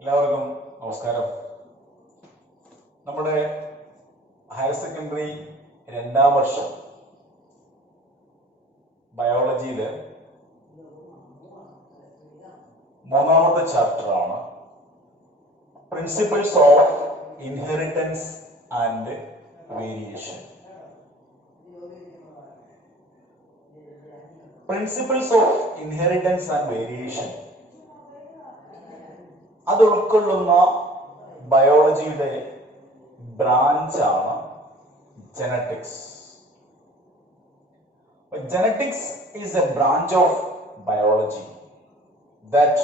എല്ലാവർക്കും നമസ്കാരം. നമ്മുടെ ഹയർ സെക്കൻഡറി 2ാം വർഷം ബയോളജിയില് 3ാമത്തെ ചാപ്റ്ററാണ് principles of inheritance and variation. Principles of inheritance and variation അത് ഉൾക്കൊള്ളുന്ന ബയോളജിയുടെ ബ്രാഞ്ചാണ് genetics. Genetics is a branch of biology that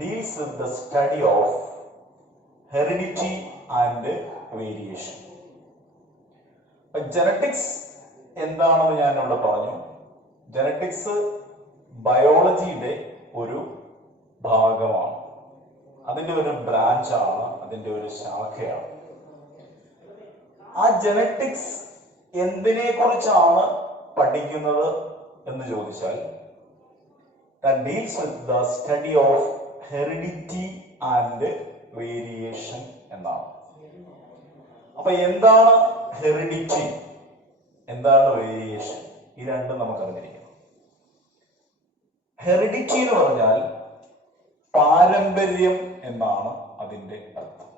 deals with the study of heredity and variation. Genetics എന്താണെന്ന് ഞാൻ ഇവിടെ പറഞ്ഞു. ജനറ്റിക്സ് ബയോളജിയുടെ ഒരു ഭാഗമാണ്, അതിൻ്റെ ഒരു ബ്രാഞ്ചാണ്, അതിൻ്റെ ഒരു ശാഖയാണ്. ആ ജനറ്റിക്സ് എന്തിനെ കുറിച്ചാണ് പഠിക്കുന്നത് എന്ന് ചോദിച്ചാൽ that deals with the study of heredity and variation എന്നാണ്. അപ്പൊ എന്താണ് ഹെറിഡിറ്റി, എന്താണ് വേരിയേഷൻ, ഈ രണ്ടും നമുക്ക് അറിഞ്ഞിരിക്കണം. ഹെറിഡിറ്റി എന്ന് പറഞ്ഞാൽ പാരമ്പര്യം എന്നാണ് അതിന്റെ അർത്ഥം.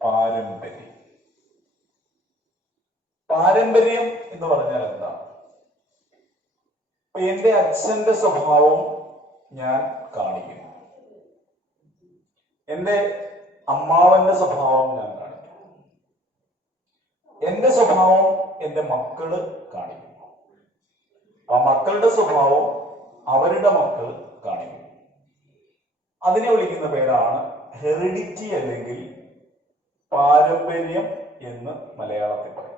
പാരമ്പര്യം പാരമ്പര്യം എന്ന് പറഞ്ഞാൽ എന്താണ്? എന്റെ അച്ഛന്റെ സ്വഭാവം ഞാൻ കാണിക്കുന്നു, എന്റെ അമ്മാവന്റെ സ്വഭാവം ഞാൻ കാണിക്കുന്നു, എന്റെ സ്വഭാവം എന്റെ മക്കള് കാണിക്കുന്നു, ആ മക്കളുടെ സ്വഭാവം അവരുടെ മക്കൾ കാണിക്കുന്നു. അതിനെ വിളിക്കുന്ന പേരാണ് ഹെറിഡിറ്റി അല്ലെങ്കിൽ പാരമ്പര്യം എന്ന് മലയാളത്തിൽ പറയും.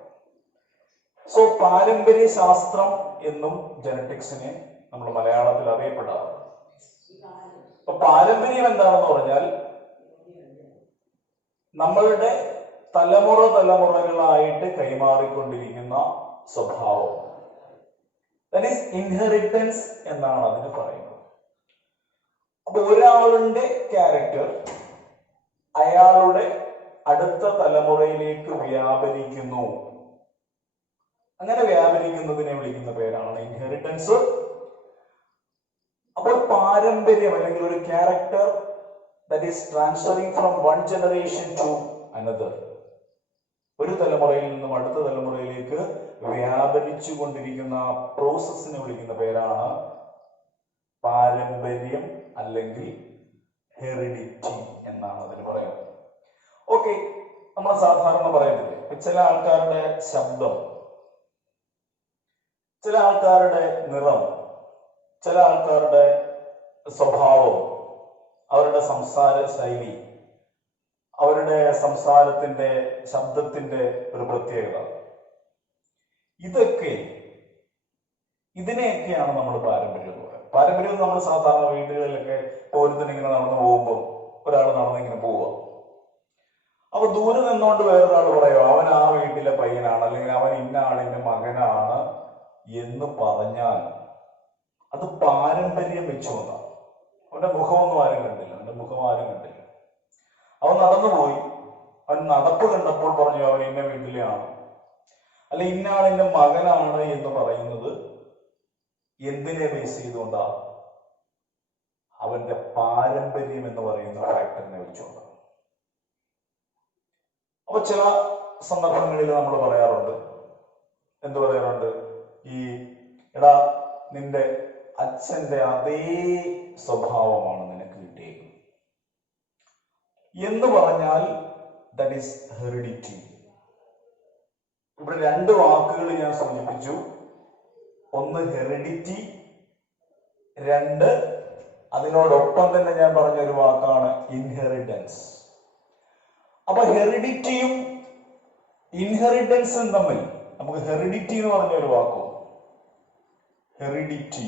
സോ പാരമ്പര്യ ശാസ്ത്രം എന്നും ജനറ്റിക്സിനെ നമ്മൾ മലയാളത്തിൽ അറിയപ്പെടാറുണ്ട്. അപ്പൊ പാരമ്പര്യം എന്താണെന്ന് പറഞ്ഞാൽ നമ്മളുടെ തലമുറകളായിട്ട് കൈമാറിക്കൊണ്ടിരിക്കുന്ന സ്വഭാവം, ദാറ്റ് ഈസ് ഇൻഹെറിറ്റൻസ് എന്നാണ് അതിന് പറയുന്നത്. അപ്പൊ ഒരാളുടെ ക്യാരക്ടർ അയാളുടെ അടുത്ത തലമുറയിലേക്ക് വ്യാപരിക്കുന്നു. അങ്ങനെ വ്യാപരിക്കുന്നതിനെ വിളിക്കുന്ന പേരാണ് ഇൻഹെറിറ്റൻസ്. അപ്പോൾ പാരമ്പര്യം അല്ലെങ്കിൽ ഒരു character that is transferring from one generation to another, ഒരു തലമുറയിൽ നിന്നും അടുത്ത തലമുറയിലേക്ക് വ്യാപരിച്ചു കൊണ്ടിരിക്കുന്ന പ്രോസസ്സിനെ വിളിക്കുന്ന പേരാണ് പാരമ്പര്യം അല്ലെങ്കിൽ ഹെറിഡിറ്റി എന്നാണ് അതിന് പറയുന്നത്. ഓക്കെ, നമ്മൾ സാധാരണ പറയുന്നത് ചില ആൾക്കാരുടെ ശബ്ദം, ചില ആൾക്കാരുടെ നിറം, ചില ആൾക്കാരുടെ സ്വഭാവം, അവരുടെ സംസാര ശൈലി, അവരുടെ സംസാരത്തിന്റെ ശബ്ദത്തിന്റെ ഒരു പ്രത്യേകത, ഇതിനെയൊക്കെയാണ് നമ്മൾ പാരമ്പര്യം എന്ന് പറയുന്നത്. പാരമ്പര്യം നമ്മൾ സാധാരണ വീടുകളിലൊക്കെ ഓരോരുത്തരിങ്ങനെ നടന്നു പോകുമ്പോൾ ഒരാൾ നടന്നിങ്ങനെ പോവുക, അപ്പൊ ദൂരെ നിന്നുകൊണ്ട് വേറൊരാൾ പറയുമോ അവൻ ആ വീട്ടിലെ പയ്യനാണ് അല്ലെങ്കിൽ അവൻ ഇന്ന ആളിന്റെ മകനാണ് എന്ന് പറഞ്ഞാൽ അത് പാരമ്പര്യം വെച്ചുകൊണ്ടാണ്. അവന്റെ മുഖമൊന്നും ആരും കണ്ടില്ല, അവന്റെ മുഖം ആരും കണ്ടില്ല. അവൻ നടന്നുപോയി, അവൻ നടപ്പ് കണ്ടപ്പോൾ പറഞ്ഞു അവൻ ഇന്ന വീട്ടിലെയാണ്, അല്ലെ ഇന്ന ആളിന്റെ മകനാണ് എന്ന് പറയുന്നത് എന്തിനെ ബേസ് ചെയ്തുകൊണ്ടാണ്? അവന്റെ പാരമ്പര്യം എന്ന് പറയുന്ന ഫാക്ടറിനെ വെച്ചുകൊണ്ടാണ്. അപ്പൊ ചില സന്ദർഭങ്ങളിൽ നമ്മൾ പറയാറുണ്ട്, എന്ത് പറയാറുണ്ട്, ഈ എടാ നിന്റെ അച്ഛന്റെ അതേ സ്വഭാവമാണ് നിനക്ക് കിട്ടിയത് എന്ന് പറഞ്ഞാൽ ദാറ്റ് ഈസ് ഹെറിഡിറ്റി. ഇവിടെ രണ്ട് വാക്കുകൾ ഞാൻ സൂചിപ്പിച്ചു. ഒന്ന് ഹെറിഡിറ്റി, രണ്ട് അതിനോടൊപ്പം തന്നെ ഞാൻ പറഞ്ഞ ഒരു വാക്കാണ് ഇൻഹെറിറ്റൻസ്. അപ്പൊ ഹെറിഡിറ്റിയും ഇൻഹെറിറ്റൻസും തമ്മിൽ നമുക്ക് ഹെറിഡിറ്റി എന്ന് പറഞ്ഞ ഒരു വാക്കും ഹെറിഡിറ്റി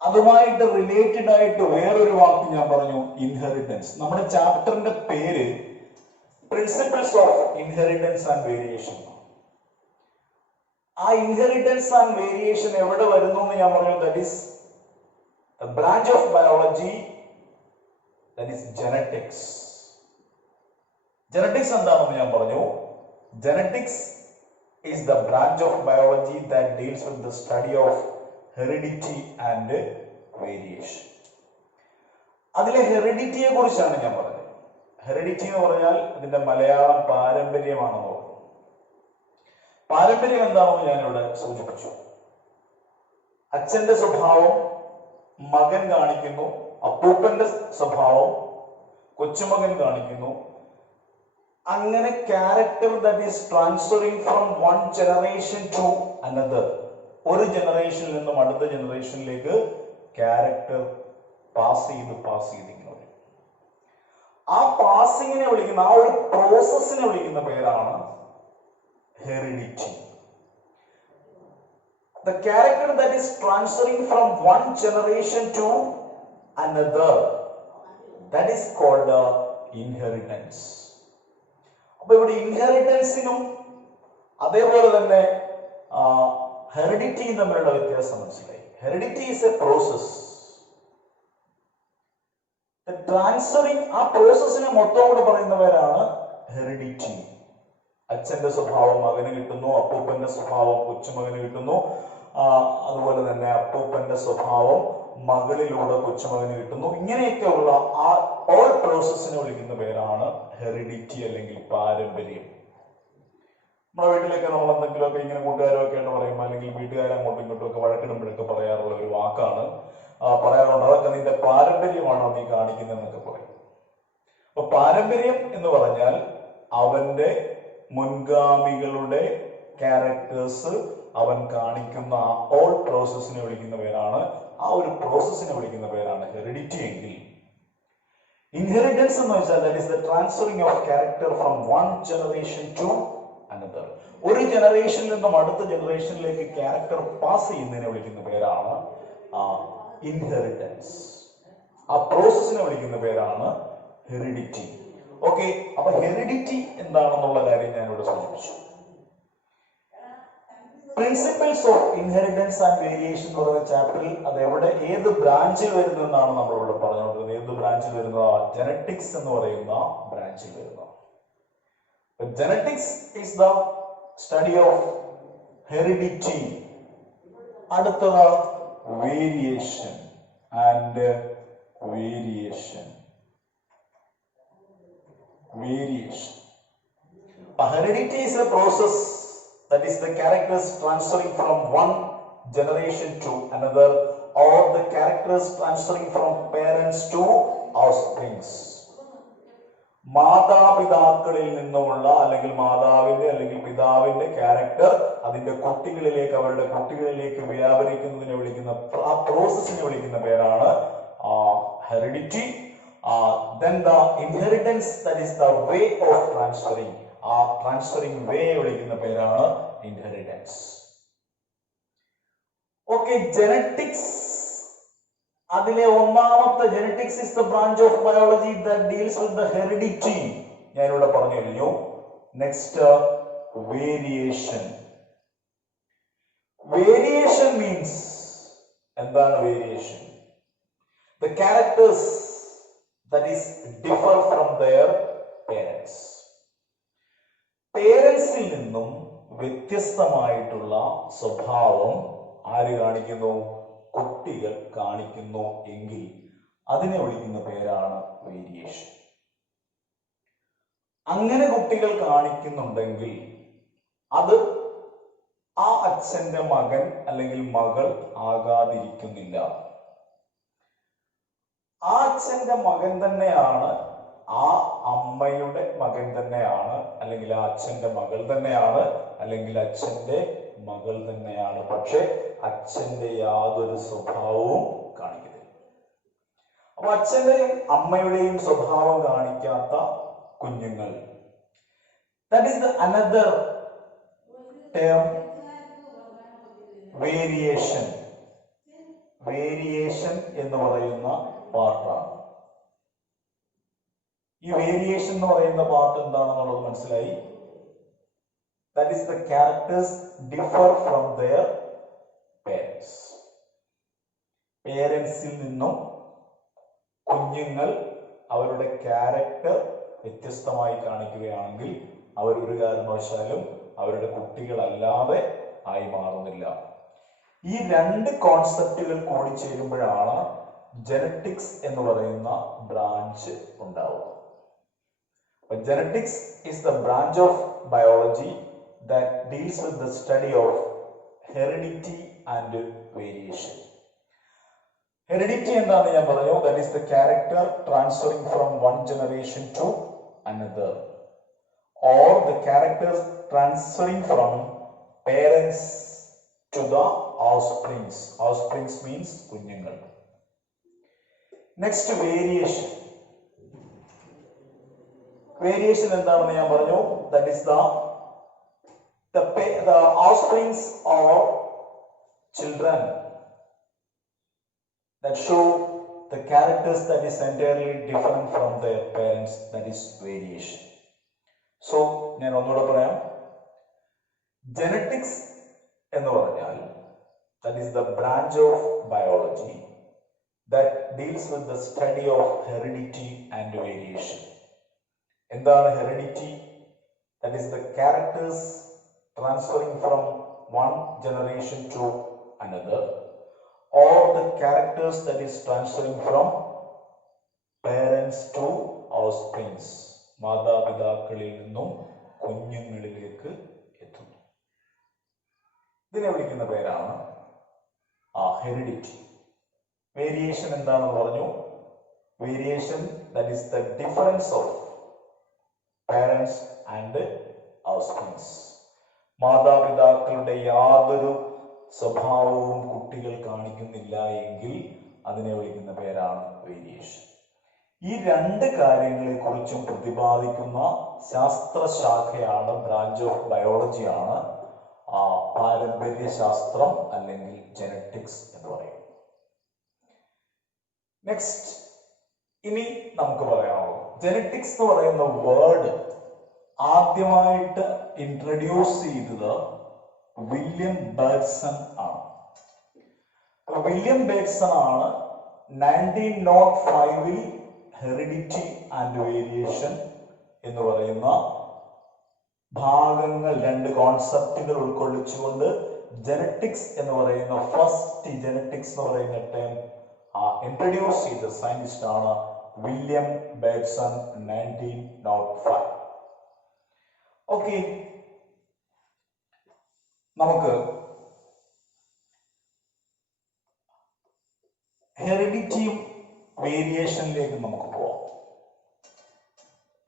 അതുമായിട്ട് റിലേറ്റഡ് ആയിട്ട് വേറൊരു വാക്ക് ഞാൻ പറഞ്ഞു ഇൻഹെറിറ്റൻസ്. നമ്മുടെ ചാപ്റ്ററിന്റെ പേര് principles of inheritance and variation. ആ ഇൻഹെറിറ്റൻസ് ആൻഡ് വേരിയേഷൻ എവിടെ വരുന്നു എന്ന് ഞാൻ പറഞ്ഞു. That is a branch of biology that is genetics. Genetics എന്താണെന്ന് ഞാൻ പറഞ്ഞു. Genetics is the branch of biology that deals with the study of heredity and variation. അതിലെ ഹെറിഡിറ്റിയെ കുറിച്ചാണ് ഞാൻ പറഞ്ഞത്. ഹെറിഡിറ്റി എന്ന് പറഞ്ഞാൽ ഇതിന്റെ മലയാളം പാരമ്പര്യമാണെന്ന് പറഞ്ഞു. പാരമ്പര്യം എന്താണെന്ന് ഞാനിവിടെ സൂചിപ്പിച്ചു. അച്ഛന്റെ സ്വഭാവം മകൻ കാണിക്കുന്നു, അപ്പൂപ്പന്റെ സ്വഭാവം കൊച്ചുമകൻ കാണിക്കുന്നു. അങ്ങനെ character that is transferring from one generation to another. ഒരു ജനറേഷനിൽ നിന്നും അടുത്ത ജനറേഷനിലേക്ക് ക്യാരക്ടർ പാസ് ചെയ്ത് ഇങ്ങനെ വരും. ആ പാസിങ്ങിനെ വിളിക്കുന്ന, ആ ഒരു പ്രോസസ്സിനെ വിളിക്കുന്ന പേരാണ് heredity. The character that is transferring from one generation to another, that is called inheritance. അപ്പൊ ഇവിടെ ഇൻഹെറിറ്റൻസിനും അതേപോലെ തന്നെ ഹെറിഡിറ്റിയും തമ്മിലുള്ള വ്യത്യാസം മനസ്സിലായി. Heredity is A process. Transferring, ആ പ്രോസസ്സിനെ മൊത്തം കൂടെ പറയുന്ന പേരാണ് ഹെറിഡിറ്റി. അച്ഛന്റെ സ്വഭാവം മകന് കിട്ടുന്നു, അപ്പൂപ്പന്റെ സ്വഭാവം കൊച്ചുമകന് കിട്ടുന്നു, അതുപോലെ തന്നെ അപ്പൂപ്പന്റെ സ്വഭാവം മകളിലൂടെ കൊച്ചുമകന് കിട്ടുന്നു. ഇങ്ങനെയൊക്കെയുള്ള ആ ഓൾ പ്രോസസ്സിനെ വിളിക്കുന്ന പേരാണ് ഹെറിഡിറ്റി അല്ലെങ്കിൽ പാരമ്പര്യം. നമ്മുടെ വീട്ടിലൊക്കെ നമ്മൾ എന്തെങ്കിലുമൊക്കെ ഇങ്ങനെ കൂട്ടുകാരൊക്കെ എന്ന് പറയുമ്പോൾ അല്ലെങ്കിൽ വീട്ടുകാരെ അങ്ങോട്ടും ഇങ്ങോട്ടും ഒക്കെ വഴക്കിടുമ്പോഴൊക്കെ പറയാറുള്ള ഒരു വാക്കാണ്, പറയാറുണ്ട്, അതൊക്കെ നിന്റെ പാരമ്പര്യമാണോ നീ കാണിക്കുന്നതെന്നൊക്കെ പറയും. അപ്പൊ പാരമ്പര്യം എന്ന് പറഞ്ഞാൽ അവന്റെ മുൻഗാമികളുടെ ക്യാരക്ടേഴ്സ് അവൻ കാണിക്കുന്ന ആ ഓൾ പ്രോസസ്സിനെ വിളിക്കുന്ന പേരാണ്, ആ ഒരു പ്രോസസ്സിനെ വിളിക്കുന്ന പേരാണ് ഹെറിഡിറ്റി. എങ്കിൽ ഇൻഹെറിറ്റൻസ് എന്ന് വെച്ചാൽ that is the transferring of character from one generation to another. ഒരു ജനറേഷനിൽ നിന്നും അടുത്ത ജനറേഷനിലേക്ക് ക്യാരക്ടർ പാസ് ചെയ്യുന്നതിനെ വിളിക്കുന്ന പേരാണ് ഇൻഹെറിറ്റൻസ്. ആ പ്രോസസ്സിനെ വിളിക്കുന്ന പേരാണ് ഹെറിഡിറ്റി. ഓക്കെ, അപ്പൊ ഹെറിഡിറ്റി എന്താണെന്നുള്ള കാര്യം ഞാൻ ഇവിടെ സൂചിപ്പിച്ചു. Principles of inheritance and variation എന്ന് പറയുന്ന ചാപ്റ്ററിൽ അത് എവിടെ ഏത് ബ്രാഞ്ചിൽ വരുന്നതെന്നാണ് നമ്മളിവിടെ പറഞ്ഞുകൊണ്ടിരുന്നത്. ഏത് ബ്രാഞ്ചിൽ വരുന്ന? ജനറ്റിക്സ് എന്ന് പറയുന്ന ബ്രാഞ്ചിൽ വരുന്ന. Genetics is the study of heredity. അടുത്തത് variation and variation. Heredity is a process, that is the characters transferring from one generation to another, or the characters transferring from parents to offsprings. മാതാപിതാക്കളിൽ നിന്നുമുള്ള അല്ലെങ്കിൽ മാതാവിന്റെ അല്ലെങ്കിൽ പിതാവിന്റെ character അതിന്റെ കുട്ടികളിലേക്ക്, അവരുടെ കുട്ടികളിലേക്ക് വ്യാപരിക്കുന്നതിനെ വിളിക്കുന്ന ആ പ്രോസസ്സിനെ വിളിക്കുന്ന പേരാണ് heredity. Then the inheritance, that is the way of transferring, ആ ട്രാൻസ്ഫറിംഗ് വേ വിളിക്കുന്ന പേരാണ് ഇൻഹെറിറ്റൻസ്. ഓക്കെ, ജനറ്റിക്സ്, അതിലെ ഒന്നാമത്തെ genetics is the branch of biology that deals with the heredity. ഞാനിവിടെ പറഞ്ഞു കഴിഞ്ഞു. Next variation. വേരിയേഷൻ മീൻസ് എന്താണ് variation? The characters that is differ from their parents. പേരൻസിൽ നിന്നും വ്യത്യസ്തമായിട്ടുള്ള സ്വഭാവം ആര് കാണിക്കുന്നു? കുട്ടികൾ കാണിക്കുന്നു എങ്കിൽ അതിനെ വിളിക്കുന്ന പേരാണ് വേരിയേഷൻ. അങ്ങനെ കുട്ടികൾ കാണിക്കുന്നുണ്ടെങ്കിൽ അത് ആ അച്ഛന്റെ മകൻ അല്ലെങ്കിൽ മകൾ ആകാതിരിക്കുന്നില്ല. ആ അച്ഛന്റെ മകൻ തന്നെയാണ്, ആ അമ്മയുടെ മകൻ തന്നെയാണ്, അല്ലെങ്കിൽ ആ അച്ഛന്റെ മകൾ തന്നെയാണ്, അല്ലെങ്കിൽ അച്ഛന്റെ മകൾ തന്നെയാണ്. പക്ഷെ അച്ഛന്റെ യാതൊരു സ്വഭാവവും കാണിക്കുന്നില്ല. അപ്പൊ അച്ഛന്റെയും അമ്മയുടെയും സ്വഭാവം കാണിക്കാത്ത കുഞ്ഞുങ്ങൾ, that is the another term, variation. Variation എന്ന് പറയുന്ന പാർട്ടാണ്. ഈ വേരിയേഷൻ എന്ന് പറയുന്ന പാർട്ട് എന്താണെന്നുള്ളത് മനസ്സിലായി. That is the characters differ from their parents. പേരൻസിൽ നിന്നും കുഞ്ഞുങ്ങൾ അവരുടെ ക്യാരക്ടർ വ്യത്യസ്തമായി കാണിക്കുകയാണെങ്കിൽ അവരൊരു കാരണവശാലും അവരുടെ കുട്ടികളല്ലാതെ ആയി മാറുന്നില്ല. ഈ രണ്ട് കോൺസെപ്റ്റുകൾ കൂടി ചേരുമ്പോഴാണ് ജനറ്റിക്സ് എന്ന് പറയുന്ന ബ്രാഞ്ച് ഉണ്ടാവുക. Genetics is the branch of biology that deals with the study of heredity and variation. Heredity എന്താണെന്ന് ഞാൻ പറഞ്ഞു, that is the character transferring from one generation to another, or the characters transferring from parents to the offsprings. Offsprings means കുഞ്ഞുങ്ങൾ. Next, variation. Variation എന്താണെന്ന് ഞാൻ പറഞ്ഞു, that is the offsprings or children that show the characters that is entirely different from their parents, that is variation. So ഞാൻ ഒന്നുകൂടെ പറയാം, genetics എന്ന് പറഞ്ഞാൽ that is the branch of biology that deals with the study of heredity and variation. എന്താണ് heredity? That is the characters transferring from one generation to another, or the characters that is transferring from parents to offsprings. മാതാപിതാക്കളിൽ നിന്നും കുഞ്ഞുങ്ങളിലേക്ക് എത്തുന്നു. ഇതിനെ വിളിക്കുന്ന പേരാണ് heredity. Variation എന്താണെന്ന് പറഞ്ഞു, variation that is the difference of parents and offsprings. മാതാപിതാക്കളുടെ യാതൊരു സ്വഭാവവും കുട്ടികൾ കാണിക്കുന്നില്ല എങ്കിൽ അതിനെ വിളിക്കുന്ന പേരാണ് വേരിയേഷൻ. ഈ രണ്ട് കാര്യങ്ങളെ കുറിച്ചും പ്രതിപാദിക്കുന്ന ശാസ്ത്രശാഖയാണ്, ബ്രാഞ്ച് ഓഫ് ബയോളജിയാണ് പാരമ്പര്യശാസ്ത്രം അല്ലെങ്കിൽ ജനറ്റിക്സ് എന്ന് പറയും. നെക്സ്റ്റ്, ഇനി നമുക്ക് പറയാനുള്ളത് ജനറ്റിക്സ് എന്ന് പറയുന്ന വേർഡ് ആദ്യമായിട്ട് ഇൻട്രൊഡ്യൂസ് ചെയ്തത് വില്യം ബേർഡ്സൺ ആണ്. വില്യം ബേർഡ്സൺ ആണ് 1905 ഹെറിഡിറ്റി ആൻഡ് വേരിയേഷൻ എന്ന് പറയുന്ന ഭാഗങ്ങൾ, രണ്ട് കോൺസെപ്റ്റുകൾ ഉൾക്കൊള്ളിച്ചുകൊണ്ട് ജനറ്റിക്സ് എന്ന് പറയുന്ന ഫസ്റ്റ് ജനറ്റിക്സ് എന്ന് പറയുന്ന ടേം ഇൻട്രൊഡ്യൂസ് ചെയ്ത സയന്റിസ്റ്റ് ആണ് വില്യം ബേർഡ്സൺ 1905. ഓക്കെ, നമുക്ക് ഹെറിഡിറ്റിയും വേരിയേഷനിലേക്ക് നമുക്ക് പോവാം.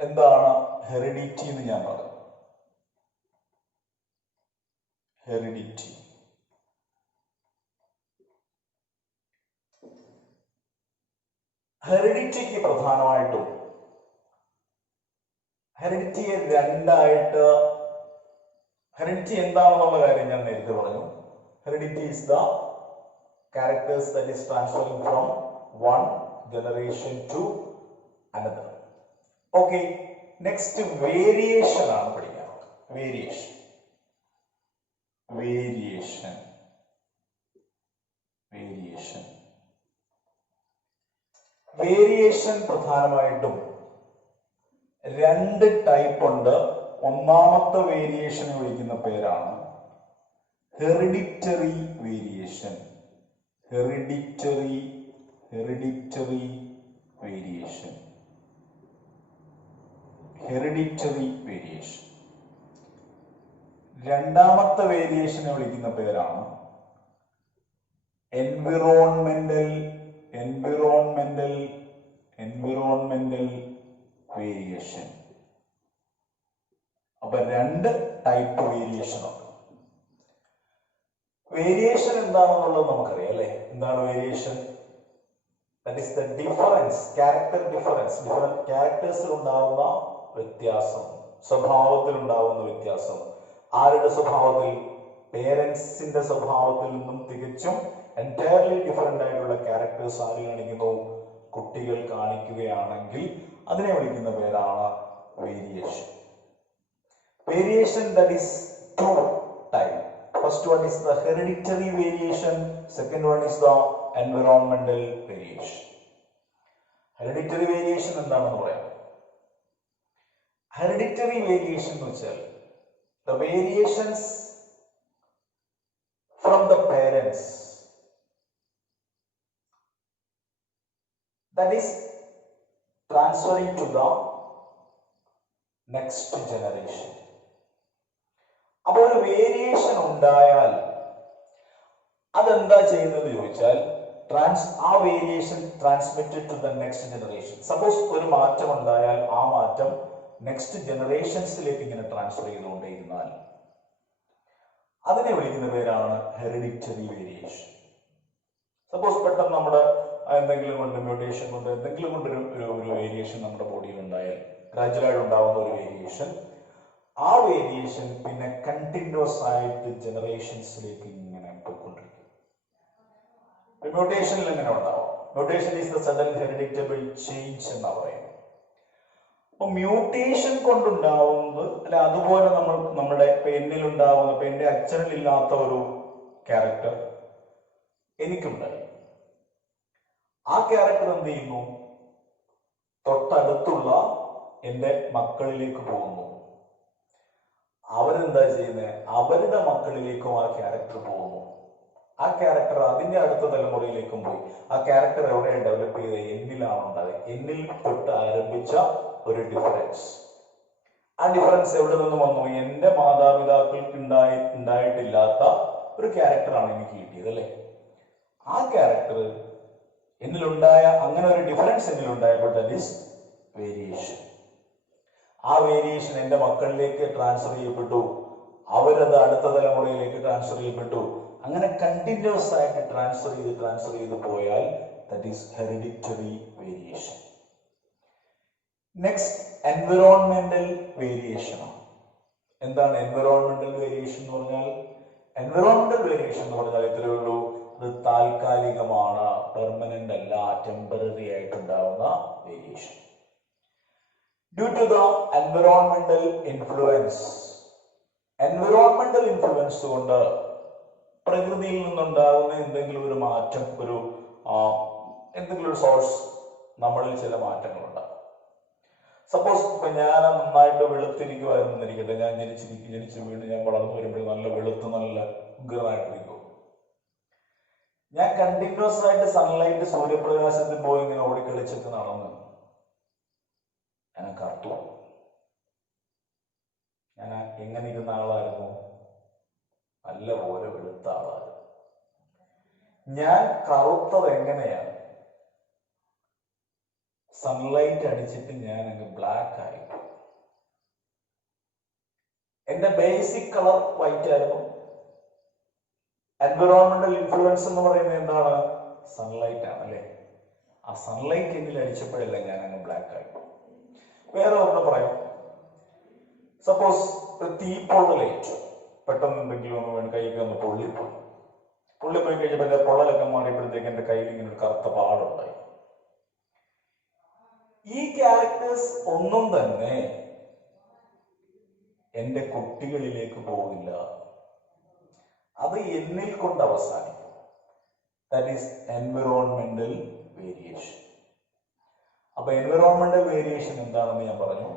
എന്താണ് ഹെറിഡിറ്റി എന്ന് ഞാൻ പറഞ്ഞു. ഹെറിഡിറ്റി ഹെറിഡിറ്റിക്ക് പ്രധാനമായിട്ടും ഹെറിഡിറ്റിയെ രണ്ടായിട്ട്, ഹെറിഡിറ്റി എന്താണെന്നുള്ള കാര്യം ഞാൻ നേരത്തെ പറഞ്ഞു. Heredity is the characters that is transferring from one generation to another. Okay, next variation ആണ് പഠിക്കാൻ. വേരിയേഷൻ വേരിയേഷൻ വേരിയേഷൻ വേരിയേഷൻ പ്രധാനമായിട്ടും രണ്ട് ടൈപ്പ് ഉണ്ട്. ഒന്നാമത്തെ വേരിയേഷനെ വിളിക്കുന്ന പേരാണ് hereditary variation. Hereditary variation hereditary variation. രണ്ടാമത്തെ വേരിയേഷനെ വിളിക്കുന്ന പേരാണ് എൻവിറോൺമെന്റൽ വേരിയേഷൻ. അപ്പൊ രണ്ട് ടൈപ്പ് വേരിയേഷൻ ഉണ്ട്. വേരിയേഷൻ എന്താണെന്നുള്ളത് നമുക്കറിയാം അല്ലെ? എന്താണ് variation? That is the difference, character difference, different ക്യാരക്ടേഴ്സിൽ ഉണ്ടാകുന്ന വ്യത്യാസം, സ്വഭാവത്തിൽ ഉണ്ടാകുന്ന വ്യത്യാസം. ആരുടെ സ്വഭാവത്തിൽ? പേരൻസിന്റെ സ്വഭാവത്തിൽ നിന്നും തികച്ചും എൻറ്റയർലി ഡിഫറെന്റ് ആയിട്ടുള്ള ക്യാരക്ടേഴ്സ് ആര് കാണിക്കുന്നു? കുട്ടികൾ കാണിക്കുകയാണെങ്കിൽ അതിനെ വിളിക്കുന്ന പേരാണ് variation. Variation that is two type. First one is the hereditary variation, second one is the environmental variation. Hereditary variation എന്താണെന്ന് പറയാം. ഹെറിഡിറ്ററി വേരിയേഷൻ എന്ന് വെച്ചാൽ the variations from the parents, that is transferring to the next generation. അപ്പോൾ ഒരു variation ഉണ്ടായാൽ അതെന്താ ചെയ്യുന്നത് ചോദിച്ചാൽ ആ variation transmitted to the next generation. Suppose ഒരു മാറ്റം ഉണ്ടായാൽ ആ മാറ്റം നെക്സ്റ്റ് ജനറേഷൻസിലേക്ക് ഇങ്ങനെ ട്രാൻസ്ഫർ ചെയ്തുകൊണ്ടേയിരുന്നാൽ അതിനെ വിളിക്കുന്ന പേരാണ് ഹെറിഡിറ്ററി വേരിയേഷൻ. സപ്പോസ് പെട്ടെന്ന് നമ്മുടെ എന്തെങ്കിലും കൊണ്ട് മ്യൂട്ടേഷൻ കൊണ്ട് എന്തെങ്കിലും കൊണ്ട് ഒരു വേരിയേഷൻ നമ്മുടെ ബോഡിയിൽ ഉണ്ടായാൽ ഗ്രാജുവലായിട്ട് ഉണ്ടാവുന്ന ഒരു വേരിയേഷൻ, ആ വേരിയേഷൻ പിന്നെ കണ്ടിന്യൂസ് ആയിട്ട് ജനറേഷൻസിലേക്ക് ഇങ്ങനെ പോയിക്കൊണ്ടിരിക്കും. മ്യൂട്ടേഷനിൽ എങ്ങനെ ഉണ്ടാവും? Mutation is the sudden heritable change എന്നാ പറയുന്നത്. അപ്പൊ മ്യൂട്ടേഷൻ കൊണ്ടുണ്ടാവുന്നത് അല്ലെ, അതുപോലെ നമ്മുടെ പെന്നിൽ ഉണ്ടാവുന്ന, ഇപ്പൊ എന്റെ അച്ഛനിലില്ലാത്ത ഒരു ക്യാരക്ടർ എനിക്കുണ്ടായി. ആ ക്യാരക്ടർ എന്ത് ചെയ്യുന്നു? തൊട്ടടുത്തുള്ള എന്റെ മക്കളിലേക്ക് പോകുന്നു. അവരെന്താ ചെയ്യുന്നത്? അവരുടെ മക്കളിലേക്കും ആ ക്യാരക്ടർ പോകുന്നു. ആ ക്യാരക്ടർ അതിന്റെ അടുത്ത തലമുറയിലേക്കും പോയി. ആ ക്യാരക്ടർ എവിടെയാണ് ഡെവലപ്പ് ചെയ്തത്? എന്നിലാണ് ഉണ്ടായത്. എന്നിൽ തൊട്ട് ആരംഭിച്ച ഒരു ഡിഫറൻസ്. ആ ഡിഫറൻസ് എവിടെ നിന്ന് വന്നു? എന്റെ മാതാപിതാക്കൾക്ക് ഉണ്ടായിട്ടില്ലാത്ത ഒരു ക്യാരക്ടറാണ് എനിക്ക് കിട്ടിയത് അല്ലെ. ആ ക്യാരക്ടർ എന്നിലുണ്ടായ, അങ്ങനെ ഒരു ഡിഫറൻസ് എന്നിലുണ്ടായപ്പോൾ ദാറ്റ് ഈസ് വേരിയേഷൻ. ആ വേരിയേഷൻ എന്റെ മക്കളിലേക്ക് ട്രാൻസ്ഫർ ചെയ്യപ്പെട്ടു, അവരത് അടുത്ത തലമുറയിലേക്ക് ട്രാൻസ്ഫർ ചെയ്യപ്പെട്ടു. അങ്ങനെ കണ്ടിന്യൂസ് ആയിട്ട് ട്രാൻസ്ഫർ ചെയ്ത് പോയാൽ that is hereditary variation. Next environmental variation. എന്താണ് എൻവിറോൺമെന്റൽ വേരിയേഷൻ എന്ന് പറഞ്ഞാൽ? എൻവിറോൺമെന്റൽ വേരിയേഷൻ എന്ന് പറഞ്ഞാൽ ഇത്രയേ ഉള്ളൂ, അത് താൽക്കാലികമാണ്, പെർമനന്റ് അല്ല, ടെമ്പററി ആയിട്ടുണ്ടാവുന്ന variation. Due to the environmental influence, environmental influence കൊണ്ട് പ്രകൃതിയിൽ നിന്നുണ്ടാകുന്ന എന്തെങ്കിലും ഒരു മാറ്റം, എന്തെങ്കിലും ഒരു സോഴ്സ് നമ്മളിൽ ചില മാറ്റങ്ങളുണ്ടാകും. സപ്പോസ് ഇപ്പൊ ഞാൻ നന്നായിട്ട് വെളുത്തിരിക്കുവായിരുന്നിരിക്കട്ടെ, ഞാൻ ജനിച്ച് വീണ് ഞാൻ വളർന്നു വരുമ്പോൾ നല്ല വെളുത്ത് നല്ല ഉഗ്രനായിട്ടിരിക്കും. ഞാൻ കണ്ടിന്യൂസ് ആയിട്ട് സൺലൈറ്റ്, സൂര്യപ്രകാശത്തിൽ പോയി ഇങ്ങനെ ഓടിക്കളിച്ചൊക്കെ നടന്ന് ഞാൻ കറുത്തു. ഞാൻ എങ്ങനെ ഇരുന്ന ആളായിരുന്നു? നല്ല പോലെ വെളുത്ത ആളായിരുന്നു. ഞാൻ കറുത്തത് എങ്ങനെയാണ്? സൺലൈറ്റ് അടിച്ചിട്ട് ഞാൻ അങ്ങ് ബ്ലാക്ക് ആയി. എന്റെ ബേസിക് കളർ വൈറ്റ് ആയിരുന്നു. എൻവിറോൺമെന്റൽ ഇൻഫ്ലുവൻസ് എന്ന് പറയുന്നത് എന്താണ്? സൺലൈറ്റ് ആണ് അല്ലെ. ആ സൺലൈറ്റ് എന്നിൽ അടിച്ചപ്പോഴല്ല ഞാൻ അങ്ങ് ബ്ലാക്ക് ആയി. വേറെ ഒന്ന് പറയാം. സപ്പോസ് ഒരു തീപ്പൊള്ളലേറ്റു, പെട്ടെന്ന് എന്തെങ്കിലും ഒന്ന് വേണം, കൈക്ക് ഒന്ന് പൊള്ളിപ്പോയി കഴിഞ്ഞപ്പോൾ എന്റെ പൊള്ളലൊക്കെ മാറിയപ്പോഴത്തേക്ക് എന്റെ കയ്യിൽ ഇങ്ങനെ ഒരു കറുത്ത പാടുണ്ടായി. ഈ ക്യാരക്ടേഴ്സ് ഒന്നും തന്നെ എന്റെ കുട്ടികളിലേക്ക് പോകില്ല, അത് എന്നിൽ കൊണ്ട് അവസാനിക്കും. That is environmental variation. അപ്പൊ എൻവിറോൺമെന്റൽ വേരിയേഷൻ എന്താണെന്ന് ഞാൻ പറഞ്ഞു.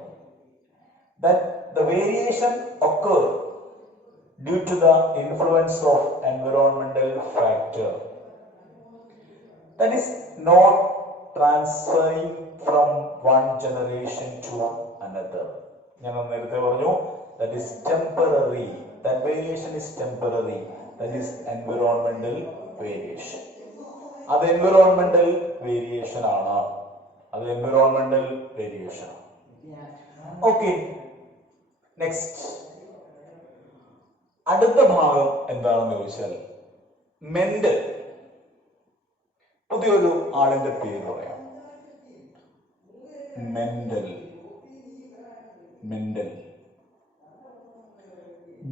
That the variation occur due to the influence of environmental factor, that is not transferring from one generation to another. ഞാൻ നേരത്തെ പറഞ്ഞു, that is temporary, that variation is temporary, that is environmental variation. അത് environmental variation ആണ്. അത് environmental variation. Okay. Next, അടുത്ത ഭാഗം എന്താണെന്ന് ചോദിച്ചാൽ മെൻഡൽ. പുതിയൊരു ആളിന്റെ പേര് പറയാം. Mendel.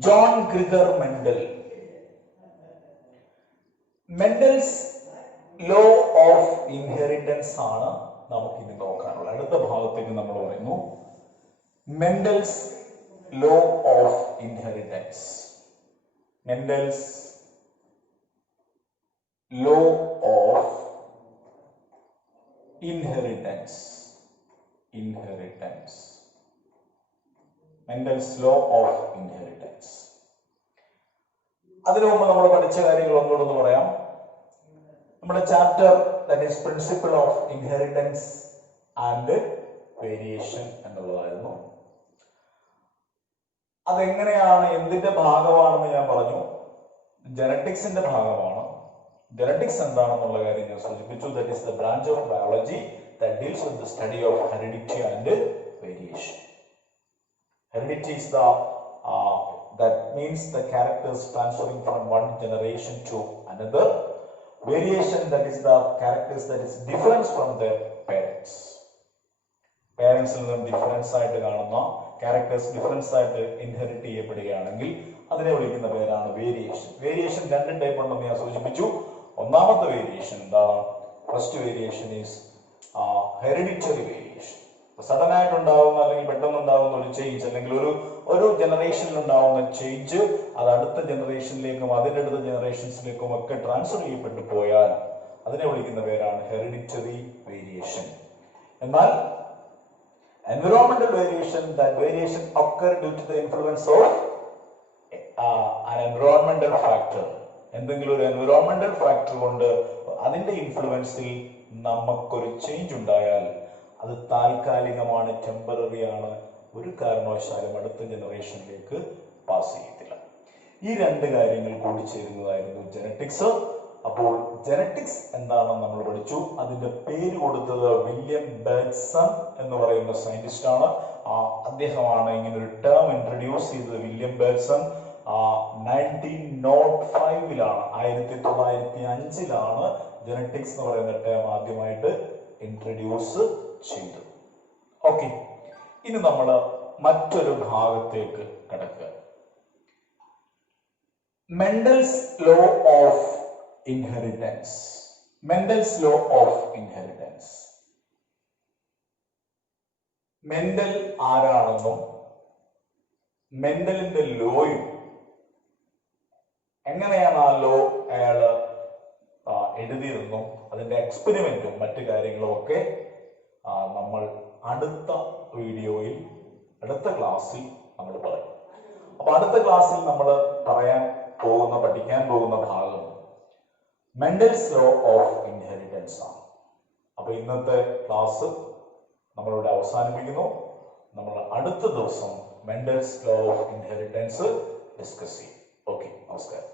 John Gregor Mendel. Mendel's law of inheritance ആണ് നമുക്കിനി നോക്കാനുള്ളത്. അടുത്ത ഭാഗത്തേക്ക് നമ്മൾ പറയുന്നു Mendel's law of inheritance. Mendel's law of inheritance. Inheritance, Mendel's law of inheritance. അതിനു മുമ്പ് നമ്മൾ പഠിച്ച കാര്യങ്ങൾ ഒന്നുകൂടെ പറയാം. നമ്മുടെ chapter that is principle of inheritance and variation എന്നുള്ളതായിരുന്നു. അതെങ്ങനെയാണ്, എന്തിന്റെ ഭാഗമാണെന്ന് ഞാൻ പറഞ്ഞു. ജനറ്റിക്സിന്റെ ഭാഗമാണ്. ജനറ്റിക്സ് എന്താണെന്നുള്ള കാര്യം ഞാൻ സൂചിപ്പിച്ചു. That is the branch of biology that deals with the study of heredity and variation. Heredity is that means the characters transferring from one generation to another. Variation, that is the characters that is different from their parents. Parents ൽ നിന്നും difference ആയിട്ട് കാണുന്ന characters difference ആയിട്ട് inherit ചെയ്യപ്പെടുകയാണെങ്കിൽ അതിനെ വിളിക്കുന്ന പേരാണ് variation. Variation രണ്ട് type ഉണ്ടെന്ന് ഞാൻ സൂചിപ്പിച്ചു. ഒന്നാമത്തെ വേരിയേഷൻ എന്താണ്? First variation is hereditary variation. Sudden ആയിട്ടുണ്ടാവുന്ന അല്ലെങ്കിൽ പെട്ടെന്നുണ്ടാവുന്ന ഒരു ചേഞ്ച്, അല്ലെങ്കിൽ ഒരു ജനറേഷനിൽ ഉണ്ടാവുന്ന ചേഞ്ച് അത് അടുത്ത ജനറേഷനിലേക്കും അതിൻ്റെ അടുത്ത ജനറേഷൻസിലേക്കും ഒക്കെ ട്രാൻസ്ഫർ ചെയ്യപ്പെട്ടു പോയാൽ അതിനെ വിളിക്കുന്ന പേരാണ് ഹെറിഡിറ്ററി വേരിയേഷൻ. എന്നാൽ environmental variation, that variation occur due to the influence of an environmental factor. എന്തെങ്കിലും ഒരു എൻവിറോൺമെന്റൽ ഫാക്ടർ കൊണ്ട് അതിന്റെ ഇൻഫ്ലുവൻസിൽ നമുക്കൊരു ചേഞ്ച് ഉണ്ടായാൽ അത് താൽക്കാലികമാണ്, ടെമ്പററി ആണ്, ഒരു കാരണവശാലും അടുത്ത ജനറേഷനിലേക്ക് പാസ് ചെയ്യത്തില്ല. ഈ രണ്ട് കാര്യങ്ങൾ കൂടി ചേരുന്നതായിരുന്നു ജനറ്റിക്സ്. അപ്പോൾ ജനറ്റിക്സ് എന്താണെന്ന് നമ്മൾ പഠിച്ചു. അതിന്റെ പേര് കൊടുത്തത് വില്യം ബേർഗ്സൺ എന്ന് പറയുന്ന സയന്റിസ്റ്റ് ആണ്. അദ്ദേഹമാണ് ഇങ്ങനെ ഒരു ടേം ഇൻട്രൊഡ്യൂസ് ചെയ്തത്. വില്യം ബേർഗ്സൺ 1905 1905 ജനറ്റിക്സ് എന്ന് പറയുന്ന ടേം ആദ്യമായിട്ട് ഇൻട്രൊഡ്യൂസ് ചെയ്തു. ഓക്കെ, ഇനി നമ്മൾ മറ്റൊരു ഭാഗത്തേക്ക് കടക്കുക. Mendel's law of inheritance. Mendel's law of inheritance. Mendel ആരാണെന്നും മെൻഡലിന്റെ ലോയും എങ്ങനെയാണ് ആ ലോ അയാള് എഴുതിയതെന്നും അതിന്റെ എക്സ്പെരിമെന്റും മറ്റു കാര്യങ്ങളും ഒക്കെ നമ്മൾ അടുത്ത വീഡിയോയിൽ, അടുത്ത ക്ലാസ്സിൽ നമ്മൾ പറയും. അപ്പൊ അടുത്ത ക്ലാസ്സിൽ നമ്മൾ പഠിക്കാൻ പോകുന്ന ഭാഗം മെൻഡൽസ് ലോ ഓഫ് ഇൻഹെറിറ്റൻസ് ആണ്. അപ്പൊ ഇന്നത്തെ ക്ലാസ് നമ്മളിവിടെ അവസാനിപ്പിക്കുന്നു. നമ്മൾ അടുത്ത ദിവസം Mendel's law of inheritance discuss ചെയ്യും. ഓക്കെ, നമസ്കാരം.